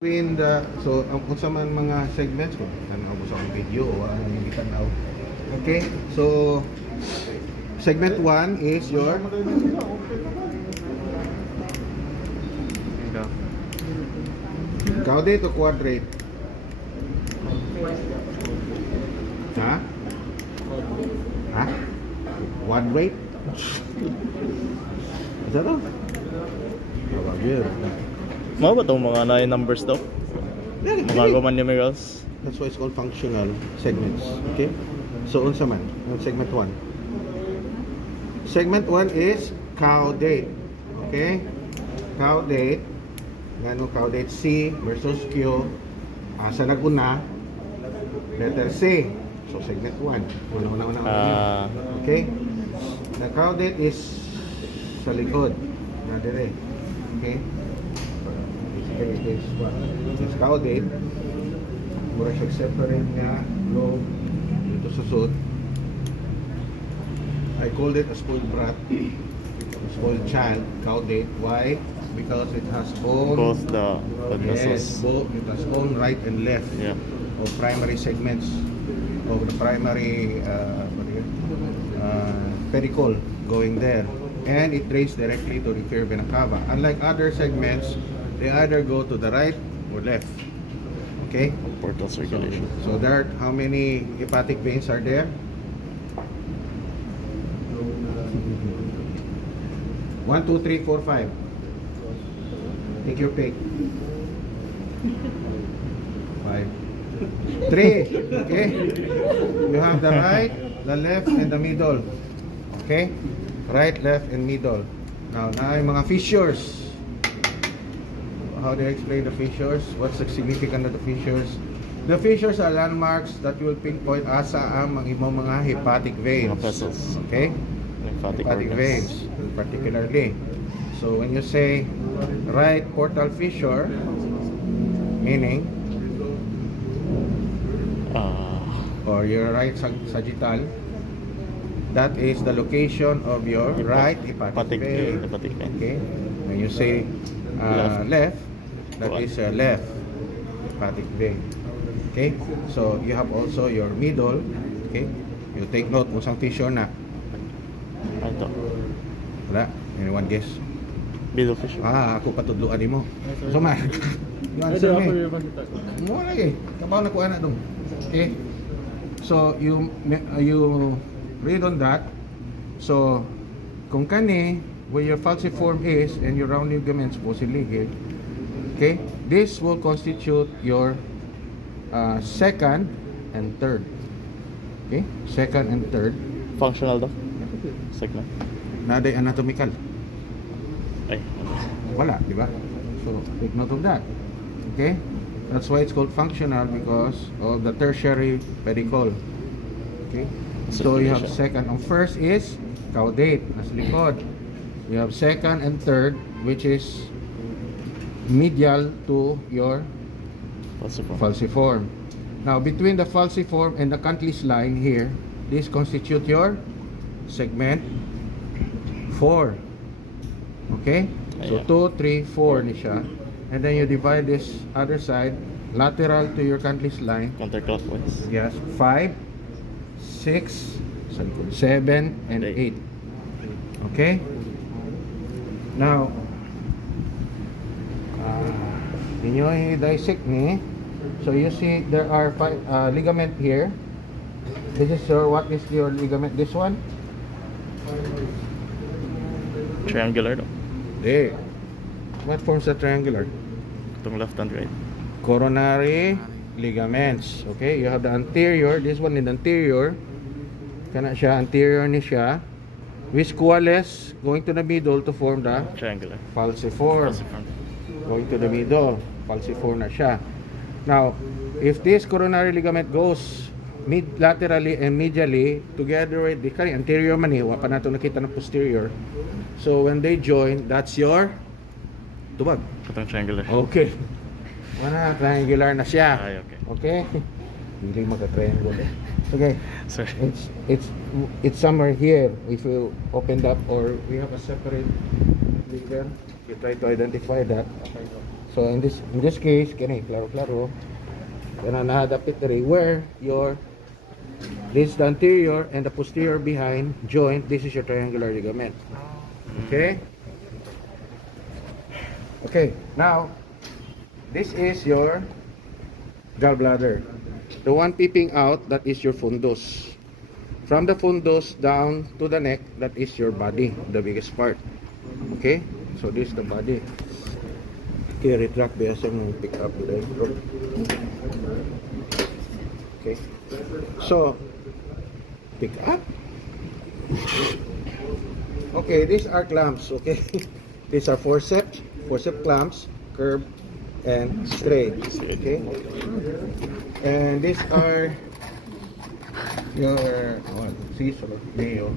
Between the, so ang kung sa mga segments ko tanaw sa video o ano yung gitanaw. Okay, so segment 1 is your caudate o quadrate. Ha? Quadrate? Is that all? Mga ba itong mga 9 numbers daw? Mga Roman numerals? That's why it's called functional segments. Okay? So, unsa man? Segment 1. Segment 1 is caudate. Okay? Caudate. Ngano caudate C versus Q. Asa naguna? Letter C. So, segment 1. Una. Okay? The caudate is sa likod. Na dire. Okay? This one is caudate. Mura siya separate nga lobe dito sa sud. I called it a spoiled brat, a spoiled child. Caudate. Why? Because it has own Both the muscles. both it has own right and left of primary segments of the primary pedicle going there, and it traces directly to the inferior vena cava. Unlike other segments, they either go to the right or left. Okay? Portal circulation. So there, how many hepatic veins are there? 1, 2, 3, 4, 5. Take your pick. 5. 3. Okay? You have the right, the left, and the middle. Okay? Right, left, and middle. Now yung mga fissures. How do I explain the fissures? What's the significance of the fissures? The fissures are landmarks that will pinpoint asa ang mga hepatic veins. Mga vessels. Okay? Hepatic veins, particularly. So when you say right portal fissure, meaning or your right sagittal, that is the location of your right hepatic vein. Okay? When you say left, that is left hepatic vein. Okay? So you have also your middle. Okay? You take note kung saan fissure na. Ito. Wala? Anyone guess? Middle fissure. Ako patudluan mo. So man. You answer me. Mo lagi. Kabaw na ko ana dong. Okay? So you read on that. So kung kani where your falciform is and your round ligaments supposedly here, okay, this will constitute your second and third. Okay, second and third. Functional daw? Segment. Naday anatomical. Ay. Wala, di ba? So take note of that. Okay, that's why it's called functional, because of the tertiary pedicle. Okay, so you have second. First is caudate, as likod. You have second and third, which is medial to your falciform. Now, between the falciform and the Cantley's line here, this constitute your segment 4. Okay? So 2, 3, 4 ni siya. And then you divide this other side lateral to your Cantley's line. Counterclockwise. Yes, 5, 6, 7, and 8. Okay? Now, inyo i-dissect ni. So you see there are 5 ligament here. This is what is your ligament? This one? Triangular daw. Hindi. What forms the triangular? Itong left and right. Coronary ligaments. Okay, you have the anterior. This one is anterior. Kana siya, anterior ni siya. Viscoales going to the middle to form the Triangular. falciform. Going to the middle, falciform na siya. Now, if this coronary ligament goes laterally and medially together with the anterior man wa pa nato nakita ng posterior. So when they join, that's your tubag. Itong triangular. Okay. Wala, triangular na siya. Ay, okay. Okay? Hindi magka-triangle. Okay. Sorry. It's somewhere here. If you opened up, or we have a separate figure, you try to identify that. So in this case, kini klaro. Kana na the pituitary where this is the anterior and the posterior behind joint. This is your triangular ligament. Okay. Okay. Now this is your gallbladder. The one peeping out, that is your fundus. From the fundus down to the neck, that is your body, the biggest part. Okay, so this is the body. Okay, retract biasa mo pick up today. Okay, so pick up. Okay, these are clamps. Okay, these are forceps clamps, curved and straight. Okay, and these are your scissor nail,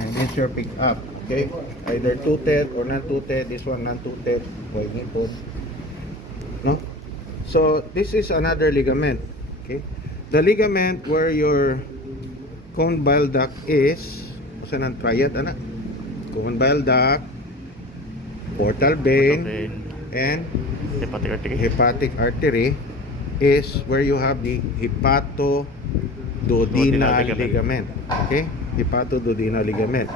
and this your pick up. Okay, either toothed or non-toothed. This one non-toothed, why nipple, no? So this is another ligament. Okay, the ligament where your cone bile duct is, saan ang triad, anak? Cone bile duct, portal vein, and hepatic artery is where you have the hepatoduodenal ligament. Okay, hepatoduodenal ligament.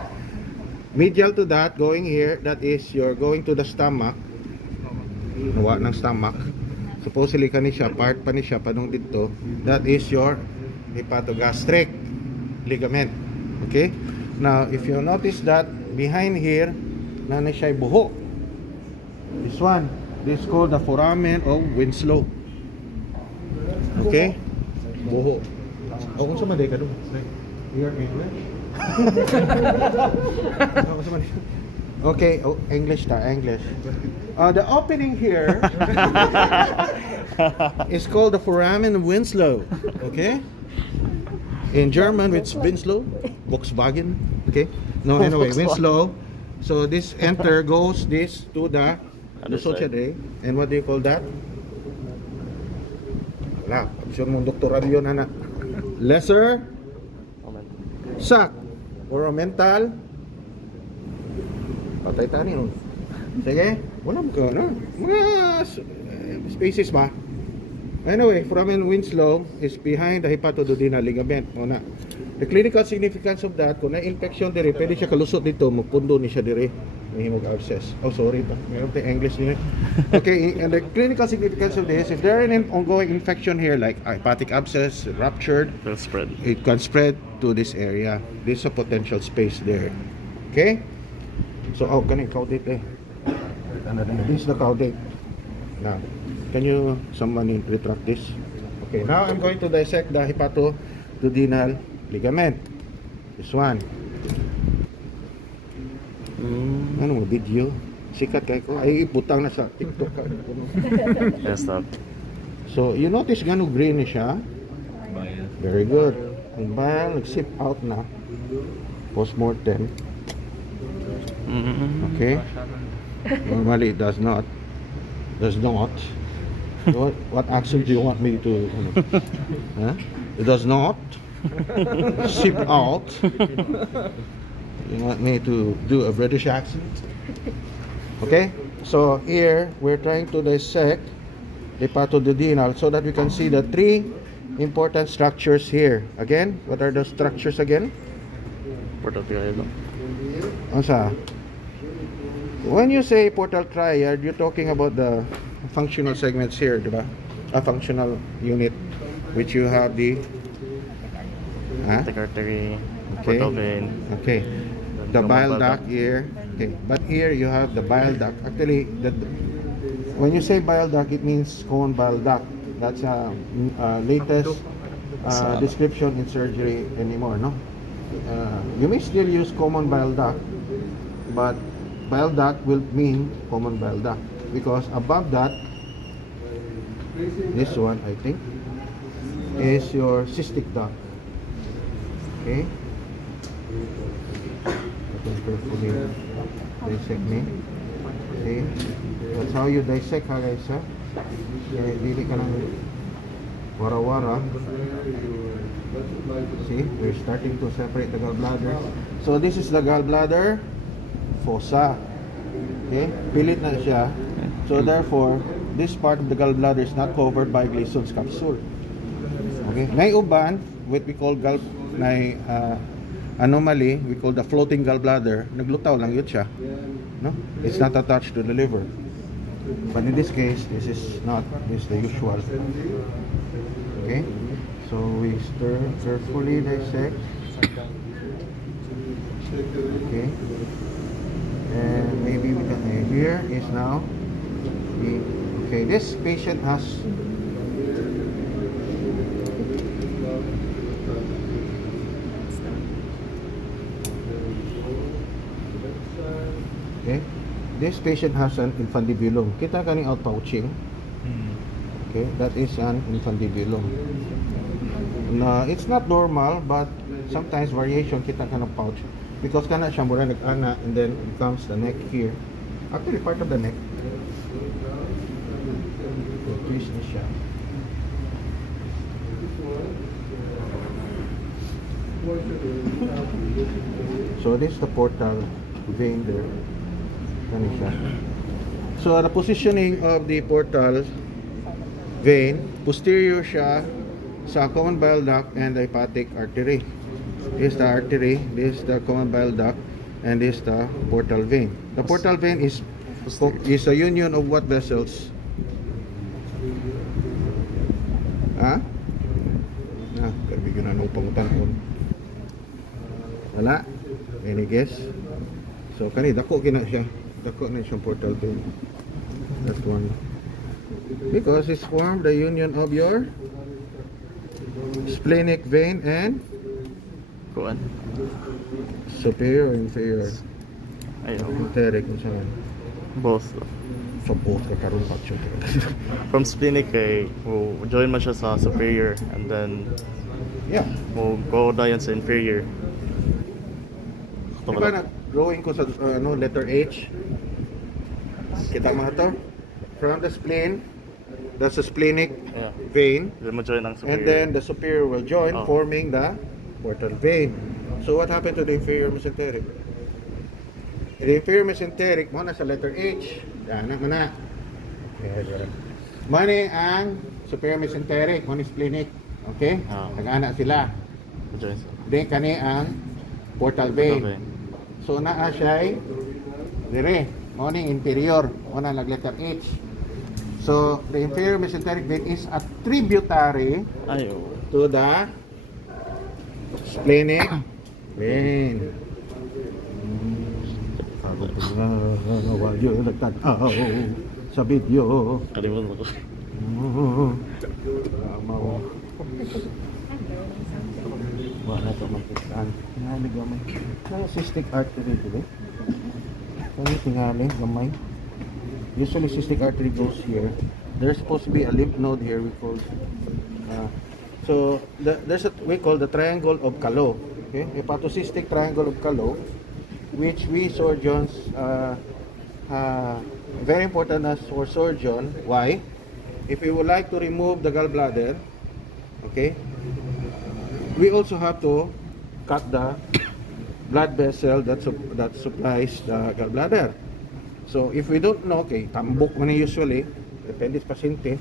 Medial to that, going here, that is you're going to the stomach. Nawa ng stomach. Supposedly kani siya, part pa ni siya padung dito. That is your hepatogastric ligament. Okay? Now, if you notice that behind here, na siya buho. This one, this is called the foramen of Winslow. Okay? Buho. O kung sumaday ka doon. You're English? Okay, oh, English. The opening here is called the foramen of Winslow. Okay? In German, it's Winslow, Volkswagen. Okay? No, anyway, Winslow. So this goes this to the Societe. And what do you call that? Wala, option mong doktoral yun, anak. Lesser sac or mental patay tani nun. Sige, wala mo ka na mga spaces ba. Anyway, foramen Winslow is behind the hepatoduodenal ligament. Una, the clinical significance of that, kung na-infection dire, pwede siya kalusot dito, magpundo ni siya dire, may himog abscess. Oh, sorry pa, mayroon tayo English niya. Okay, and the clinical significance of this, if there is an ongoing infection here, like hepatic abscess, ruptured, it can spread to this area. There's a potential space there. Okay? So, oh, can you caudate eh? This is the caudate. Now, can you, somebody retract this? Okay, now I'm going to dissect the hepatoduodenal ligament. This one. Ano mo, video? Sikat kayo ko. Ay, putang na sa TikTok. Yes, stop. So, you notice gano'ng green siya? Very good. Ang bile, nag-sip out na. Post-mortem. Okay? Normally, it does not. What action do you want me to... Huh? It does not. Sip out. You want me to do a British accent? Okay? So, here, we're trying to dissect the hepatoduodenal so that we can see the three important structures here. Again, what are the structures again? Portal triad. When you say portal triad, you're talking about the functional segments here, diba? A functional unit, which you have the artery, okay. portal vein. Okay. The bile duct here. Okay. But here you have the bile duct. Actually, when you say bile duct, it means cone bile duct. That's a latest description in surgery anymore, no? You may still use common bile duct, but bile duct will mean common bile duct because above that, this one I think is your cystic duct. Okay. Carefully dissect me. See, that's how you dissect, ha guys, ha? Okay, dili ka ng wara-wara. See, we're starting to separate the gallbladder. So this is the gallbladder fossa. Okay, pilit na siya. So therefore, this part of the gallbladder is not covered by Gleason's capsule. Okay, may uban, what we call anomaly, we call the floating gallbladder. Naglutaw lang yun siya. No? It's not attached to the liver. But in this case, this is not. This is the usual. Okay, so we stir carefully, dissect. Okay, and maybe we can. Here is now. Okay, this patient has. Okay, this patient has an infundibulum. Kita kaning outpouching. Okay, that is an infundibulum. No, it's not normal, but sometimes variation kita ka ng pouch because kana siya mura nag-ana and then it comes the neck here. Actually, part of the neck. Twist na siya. So this is the portal vein there. So the positioning of the portal vein, posterior siya sa common bile duct and the hepatic artery. This is the artery, this is the common bile duct, and this is the portal vein. The portal vein is a union of what vessels? Ha? Karbigan na pangutan ko. Wala? Any guess? So kani dako kina siya. Dako na siyang portal vein. That's one. Because it's formed the union of your splenic vein and Kuan. superior or inferior. Ayaw. Enteric kung saan. Both. So both ka karon pa siya. From splenic kay join man siya sa superior and then Yeah. go dayon sa inferior. Diba na drawing ko sa letter H. Kita mo to? From the spleen, that's the splenic vein. Then mo join ang superior. And then the superior will join, forming the portal vein. So what happened to the inferior mesenteric? The inferior mesenteric mo na sa letter H. Yan na. Mani ang superior mesenteric, mo ni splenic. Okay? Nag-ana sila. Join. Then kani ang portal vein. So naa siya dire, mo ni inferior, mo na letter H. So the inferior mesenteric vein is a tributary to the splenic vein. Sabi ko na wala yung nagtataw sa video. Kalimutan ko. Wala ito magkitaan. Tingali gamay. Kaya cystic artery dito eh. Kaya tingali gamay. Usually cystic artery goes here. There's supposed to be a lymph node here we call. So there's a we call the triangle of Callot. Okay, hepatocystic triangle of Callot, which we surgeons very important as for surgeon. Why? If we would like to remove the gallbladder, okay, we also have to cut the blood vessel that supplies the gallbladder. So if we don't know, okay, tambok man usually, depende sa pasyente,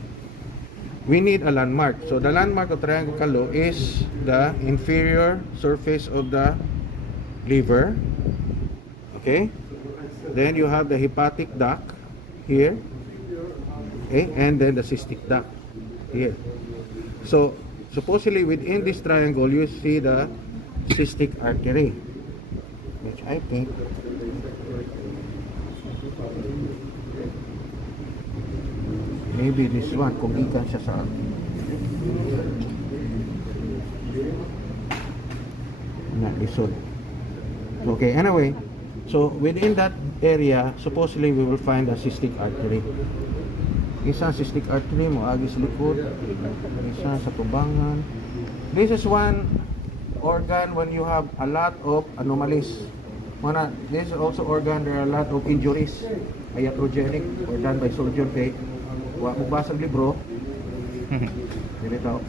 we need a landmark. So the landmark of triangle Callot is the inferior surface of the liver. Okay? Then you have the hepatic duct here. Okay? And then the cystic duct here. So supposedly within this triangle you see the cystic artery, which I think maybe this one kung ikan siya sa lisod. Okay, anyway, so within that area supposedly we will find a cystic artery. Isa cystic artery mo agi sa likod, isa sa tubangan. This is one organ when you have a lot of anomalies. This is also organ there are a lot of injuries, iatrogenic or done by surgeon kay wa mo basag libro. Dito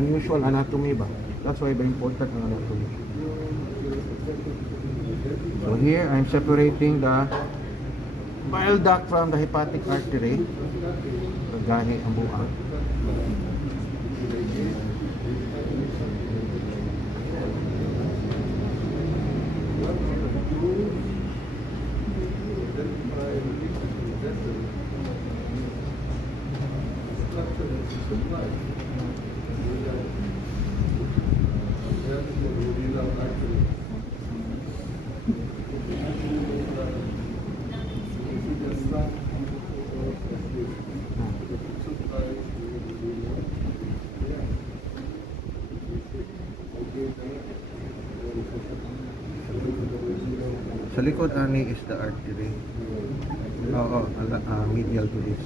unusual anatomy ba? That's why very important ang anatomy. So here I'm separating the bile duct from the hepatic artery. Gani ang buang. Sa likod ani is the artery. Oo, medial to this.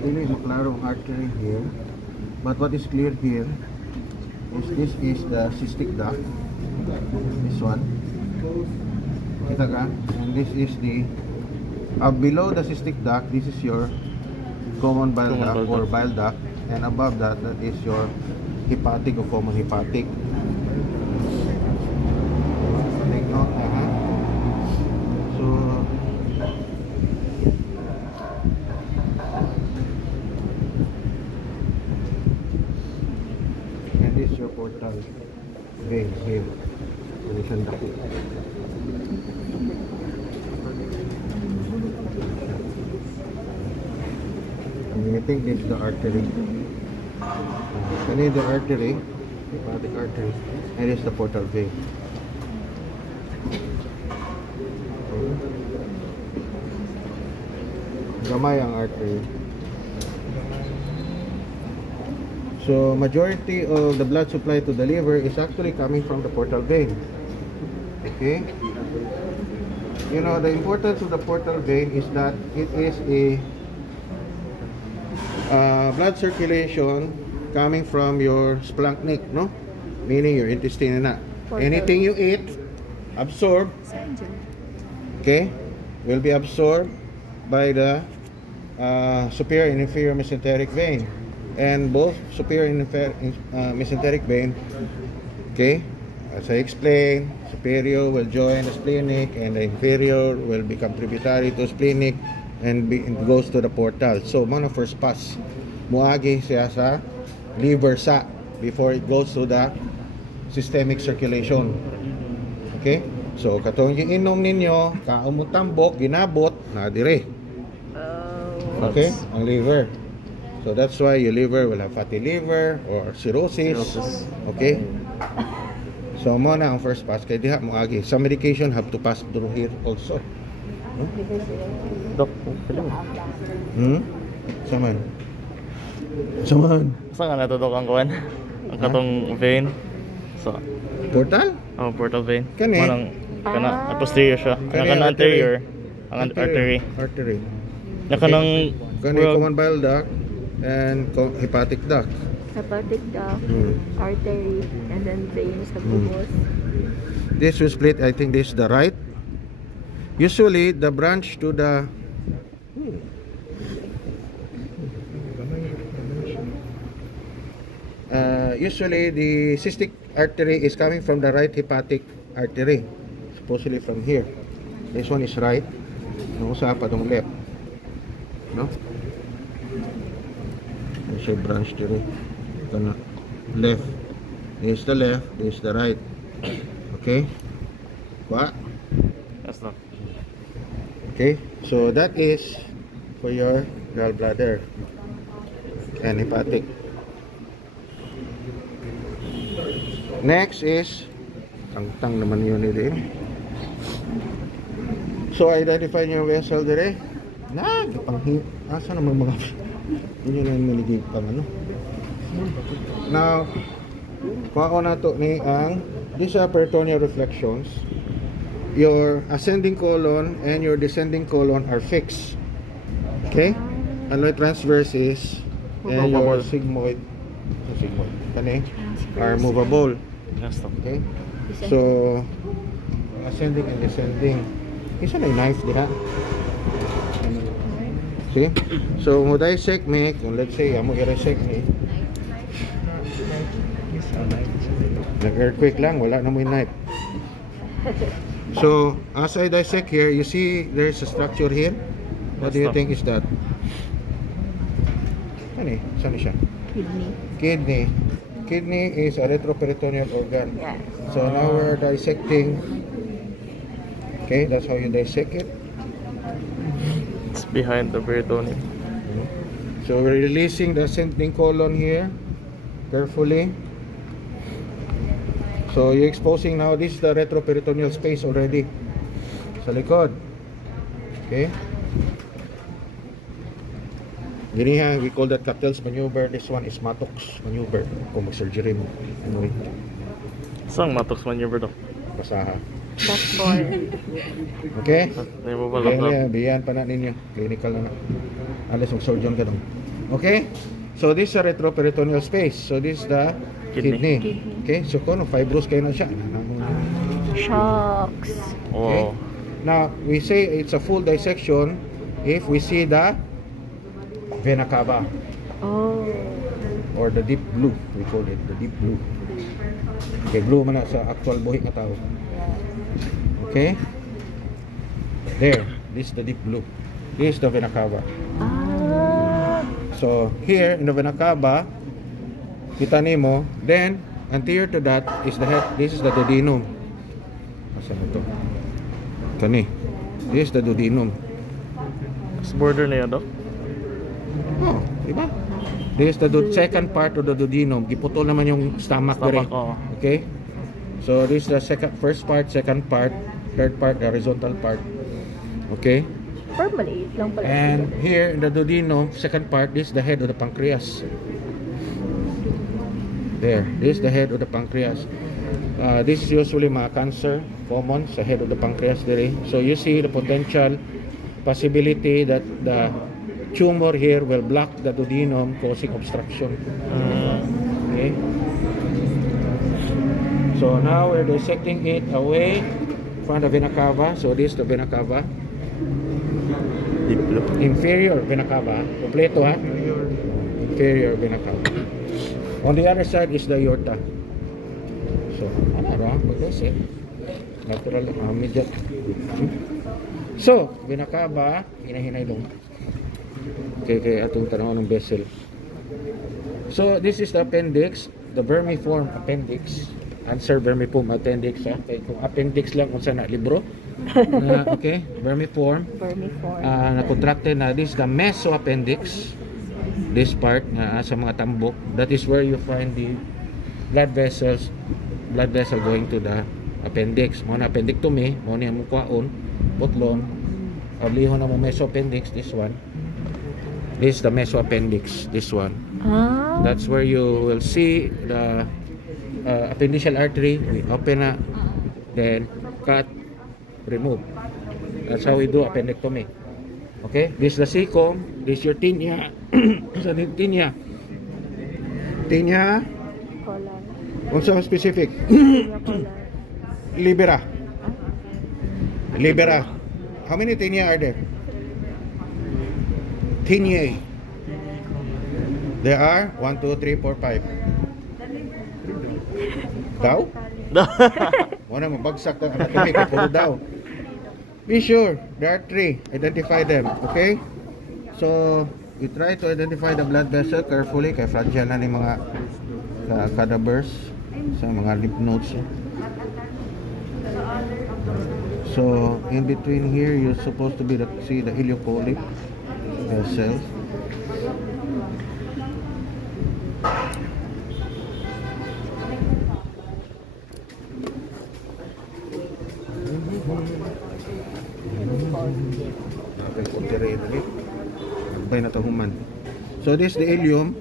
Ini maklaro ang artery here. But what is clear here is this is the cystic duct. This one. Kita ka? And this is the below the cystic duct, this is your common bile duct or bile duct, and above that, that is your hepatic or common hepatic. Take note, So, and this is your portal vein here. This is the I think this is the artery. And this is the artery, hepatic artery, and this is the portal vein. Gamay ang artery. So majority of the blood supply to the liver is actually coming from the portal vein. Okay. You know, the importance of the portal vein is that it is a blood circulation coming from your splanchnic, no? Meaning your intestine na. Anything you eat, absorb, okay, will be absorbed by the superior and inferior mesenteric vein. And both superior and mesenteric vein, okay, as I explained, superior will join the splenic and the inferior will become tributary to splenic and it goes to the portal. So, muna first pass, muagi siya sa liver sa before it goes to the systemic circulation. Okay? So, katong yung inom ninyo, kaumutambok, ginabot, na dire. Okay? Ang liver. So, that's why your liver will have fatty liver or cirrhosis. Okay? So, muna ang first pass. Kaya diha, muagi. Some medication have to pass through here also. Dok, hello. Saman. Saman. Saan nga natudok ang kuwan? Ang katong vein. So, Portal? oh, portal vein. Kani? Manang, kana, posterior siya. Ang kana anterior. Ang artery. Artery. Nakanang, Kani common bile duct and hepatic duct. Hepatic duct, artery, and then veins sa pupos. This will split, I think this is the right. Usually the branch to the usually the cystic artery is coming from the right hepatic artery, supposedly from here. This one is right, ang usa pa tong left, no? This is branch to the left. This is the left, this is the right. Okay, what? yes, no. Okay, so that is for your gallbladder and hepatic. Next is tang naman yun din. So identify your vessel dire. Asa naman mga yun yung miligig pang ano. Now, kuha na to ni ang these are peritoneal reflections. Your ascending colon and your descending colon are fixed. Okay? And your transverse is and your sigmoid kani are movable. Yes, no. Okay? So ascending and descending. Isa na yung knife diha. See? So mo dissect me, kung let's say amo i-resect me. Nag-earthquake lang, wala na mo yung knife. So, as I dissect here, you see there's a structure here. What do you think is that? Ano eh? Saan siya? Kidney. Kidney. Kidney is a retroperitoneal organ. Yeah. So now we're dissecting. Okay, that's how you dissect it. It's behind the peritoneum. So we're releasing the ascending colon here carefully. So you're exposing now, this is the retroperitoneal space already sa likod. Okay. Ganyan, we call that Cattell's maneuver. This one is Mattox maneuver kung mag-surgery mo. Anyway, Saan Mattox maneuver daw? basaha. That's for Okay? Hindi mo ba Kaya biyan pa na ninyo. Clinical na na. Alas mag-surgeon ka dong. Okay? So this is a retroperitoneal space. So this is the kidney. Okay? So kung fibrous kayo na siya. shocks. Okay? Wow. Now, we say it's a full dissection if we see the vena cava Oh. or the deep blue. We call it the deep blue. Okay, blue man na sa actual buhi nga tao. Okay? There. This is the deep blue. This is the vena cava. Ah. So, here in the vena cava, kita nimo, then anterior to that is the head. This is the duodenum. Asa na to? Kani. This is the duodenum. Sa border na yan daw? Oh, di ba? This is the second part of the duodenum. Giputol naman yung stomach dire. Oo. Okay? So this is the first part, second part, third part, the horizontal part. Okay? Or maliit lang pala. And here in the duodenum, second part, this is the head of the pancreas. There, this is the head of the pancreas. This is usually mga cancer, common sa head of the pancreas dire. So you see the potential possibility that the tumor here will block the duodenum, causing obstruction. Okay. So now we're dissecting it away from the vena cava. So this is the vena cava. Deep blue. Inferior vena cava. Kompleto ha? Inferior vena cava. On the other side is the aorta. So, ano wrong? Mag-dissect. Natural, immediate. So, vena cava, hinahinay lang. Okay, atong tanaw ng vessel. So, this is the appendix, the vermiform appendix. Answer vermiform appendix ha. Okay, kung appendix lang kung saan na libro. Okay, vermiform. Vermiform. Na-contracted na this is the mesoappendix. This part sa mga tambok, that is where you find the blood vessel going to the appendix. Mo na appendectomy, mo ni among kwaon, putlon. Ablihon na mo mesoappendix, this one. This is the mesoappendix, this one. Ah. That's where you will see the appendiceal artery. We open na, then cut, remove. That's how we do appendectomy. Okay, this is the cecum, this is your tinea. Sa tinea. Tinea, Colon. also specific. Colon. Libera. Libera. How many tinea are there? Tinea. There are 1, 2, 3, 4, 5. Daw? Wala mabagsak ang anatomy kay puro daw. Be sure, there are 3. Identify them, okay? So, we try to identify the blood vessel carefully kay fragile na ni mga cadavers sa mga lymph nodes. So, in between here, you're supposed to see the ileocholic vessel. So this is the ileum,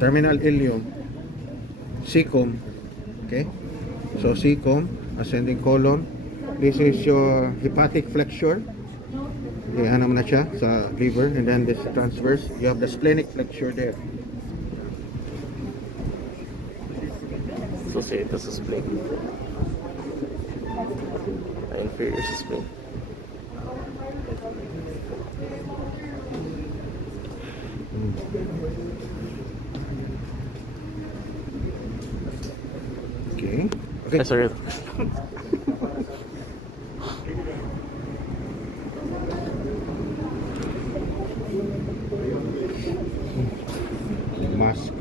terminal ileum, cecum. Okay, so cecum, ascending colon. This is your hepatic flexure. Okay, ano mo na siya sa liver, and then this transverse. You have the splenic flexure there. So say this is spleen. Inferior spleen. Okay. Ay, sorry. Mask.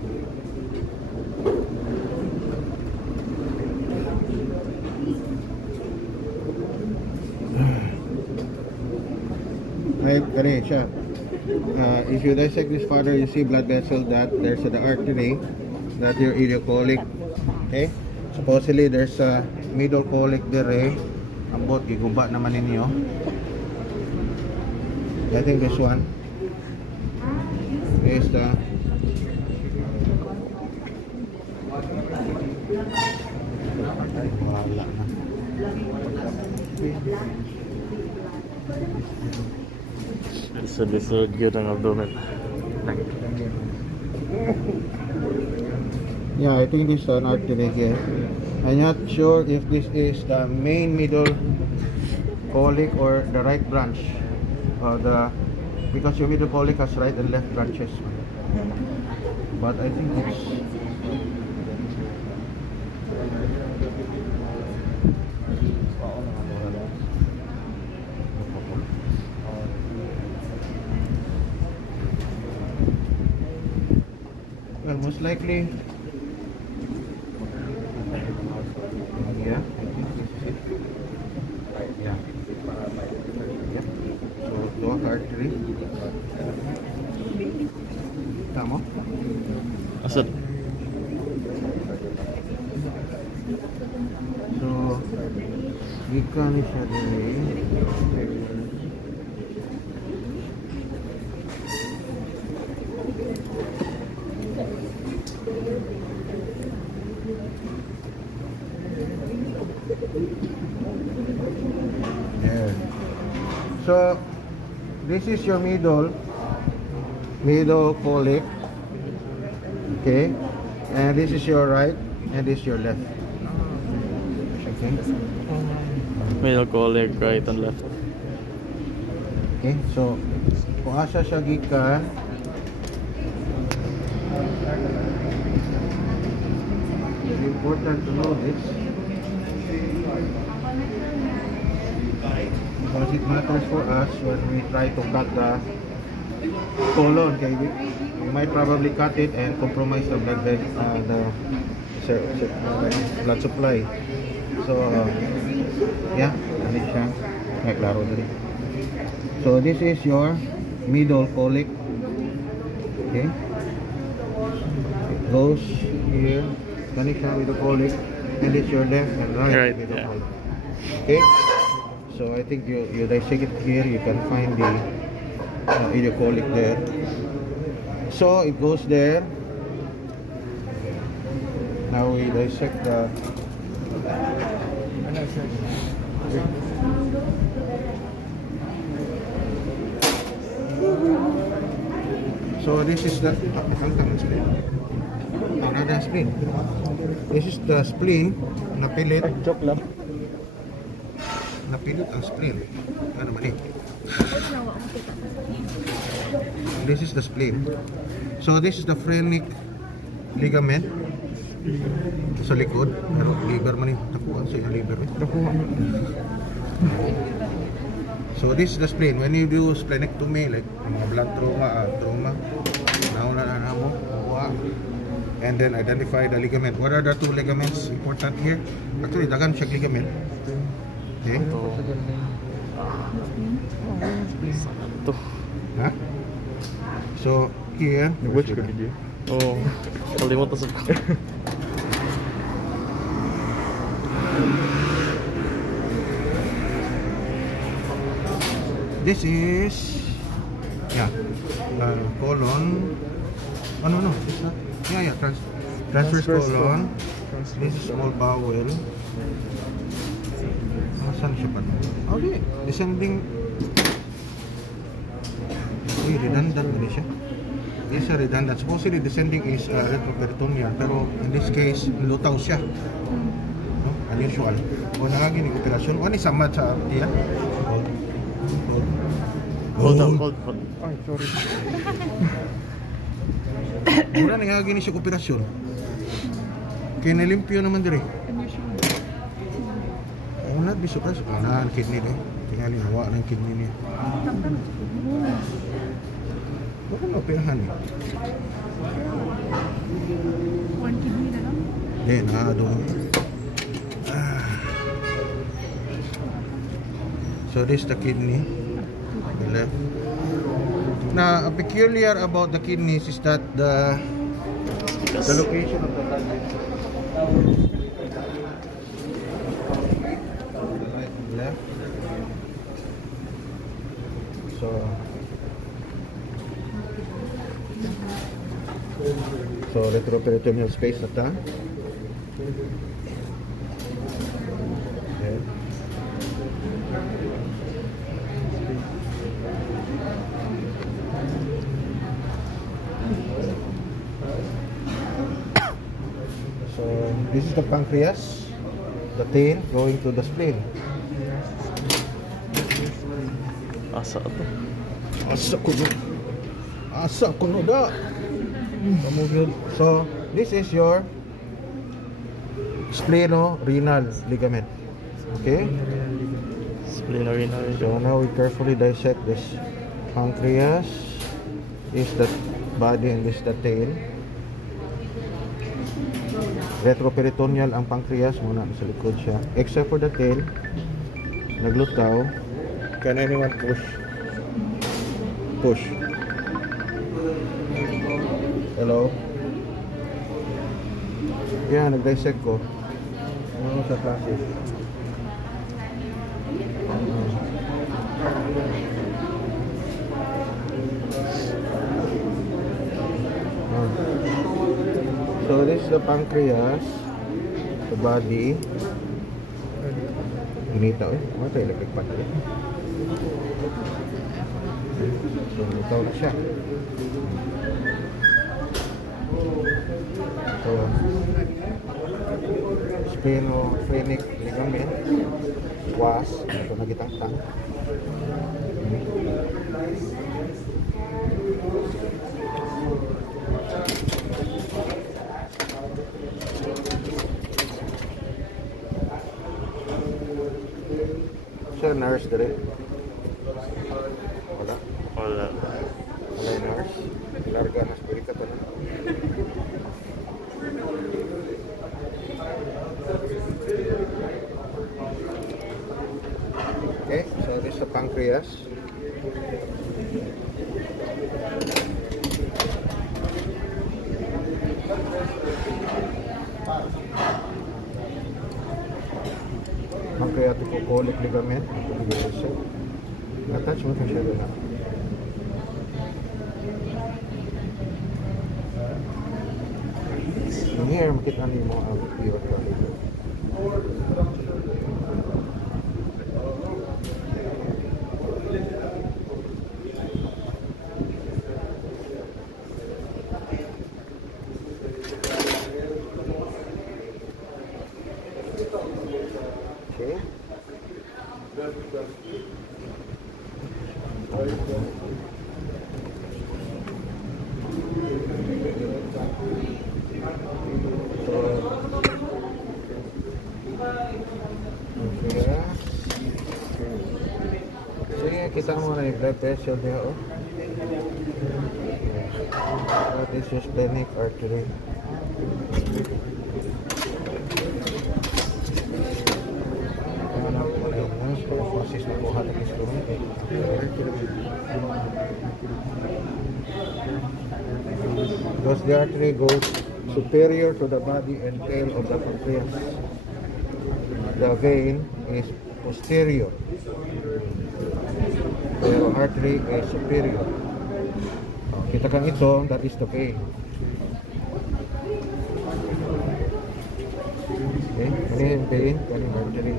Right, kani siya. If you dissect this further, you see blood vessel that there's the artery that your ileocolic. Okay? Supposedly there's a middle colic there. Ambot gigumba naman ninyo. I think this one is the wala na. Lisod yun ang abdomen. Yeah, I think this is an artery here. I'm not sure if this is the main middle colic or the right branch. Because your middle colic has right and left branches. But I think it's well, most likely. Yeah, I think this is it. Yeah. Yep. So, dog artery. Tama? Asad. So, gikan ni siya dili. Yeah. So, this is your middle colic. Okay, and this is your right and this is your left. Okay. Middle colic, right and left. Okay, so kung asa siya gikan, it's important to know this because it matters for us when we try to cut the colon. Okay, we might probably cut it and compromise the blood blood supply. So yeah, ano siya? Ay, klaro dali. So this is your middle colic. Okay, it goes here. Kani siya middle colic, and it's your left and right middle yeah. colic. Okay, so I think you dissect it here. You can find the ileocolic there. So it goes there. Now we dissect the so this is the spleen. Another spleen. This is the spleen. Napilit. Joke lang. Napilit ang spleen. Ano man eh? This is the spleen. So this is the phrenic ligament sa likod. Pero liver man eh. Nakuha sa yung liver eh. So this is the spleen. When you do splenectomy, like mga blood trauma, nauna na mo, and then identify the ligament. What are the two ligaments important here? Actually, dagan siya ligament. Okay. Ito. Huh? So here, Which could be? Oh, kalimutan sa this is colon. Oh no, it's not. Yeah, transverse colon. This is small bowel. Saan siya pa? Okay, descending. Okay, redundant din siya. This is redundant. Supposedly descending is retroperitoneal, pero in this case, lutaw siya. No? Unusual. O nangagin yung operasyon. O ni sama sa tiyan. Hold on, hold. Ay, sorry. Mura nga gini siya operasyon. Kaya nalimpyo naman dire. Wala, bisok ka. Wala, ang kidney din. Tingali, hawa ng kidney niya. Baka na-operahan eh. One kidney na lang? Hindi, doon. So this is the kidney. The left. Now, a peculiar about the kidneys is that the location of the target. Left. So retroperitoneal space na ta. Okay. So this is the pancreas, the tail going to the spleen. Asa to? Asa kuno da. So this is your splenorenal ligament. Okay? Splenorenal. So now we carefully dissect this pancreas. This is the body and this is the tail. Retroperitoneal ang pancreas, muna sa likod siya. Except for the tail, naglutaw. Can anyone push? Push. Hello? Yeah, nag-dissect ko. Ano sa klase? So this is the pancreas, the body. Ginita eh. Ano tayo electric pan eh? So lutaw na siya. So splenophenic ligament was ito nagitangtang. Siya nurse dire. Wala. Wala. Wala yung nurse. Larga na spirita to na. Okay, so this is the pancreas. Pancreatico-colic ligament. Attachment na siya doon. Here, makita niyo mo ang pure ligament. Okay. Sige, kita mo na yung blood pressure niya, oh. What is your splenic artery? Because the artery goes superior to the body and tail of the pancreas. The vein is posterior. The artery is superior. Kita kang ito, that is the vein. Okay, ano yung vein? Ano yung artery?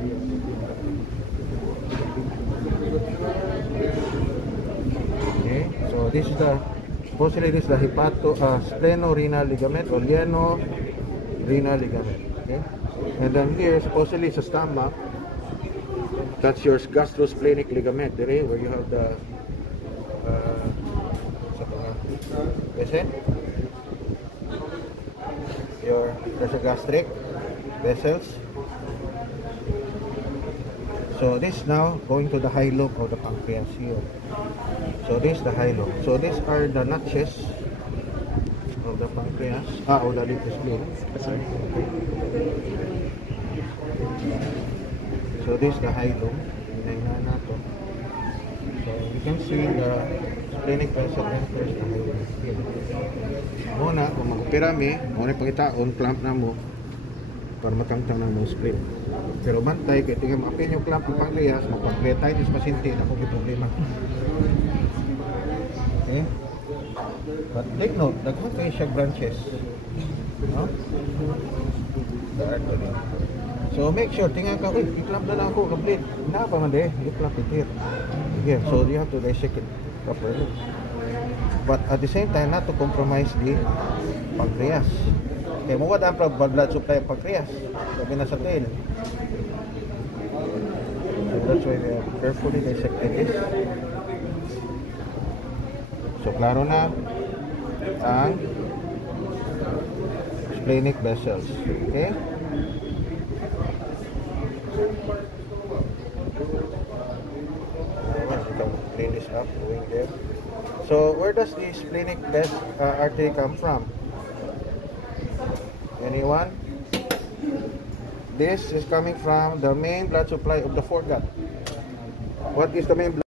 Okay, so this is the supposedly this is the splenorenal ligament or lienorenal ligament. Okay, and then here supposedly it's a stomach. That's your gastrosplenic ligament, where you have the Listen. There's a gastric vessels. So this now going to the hilum of the pancreas here. So this the hilum. So these are the notches of the pancreas. Of the little spleen. Sorry. So this the hilum. Hinahinaan nato. So you can see the splenic vessel enters the hilum. Muna, kung mag-opera mi, muna pangitaon, clamp na mo para matangtang na mo spleen. Pero bantay, kaya tingnan makapin yung clamp ng pancreas, mag-pancreatitis pasyente, na kung problema. Okay? But take note, daghan kayo siya branches. No? The artery. So make sure, tingnan ka, i-clamp na lang ako, na-bleed. Na pa man i-clamp it here. Here, so you have to dissect it properly. But at the same time, not to compromise the pancreas. Kaya mawad ang blood supply ng pancreas. Sabi na sa tail. So that's why we have carefully dissected this. So klaro na ang splenic vessels. Okay? You can clean this up, going there. So where does the splenic artery come from? Anyone? This is coming from the main blood supply of the foregut. What is the main blood?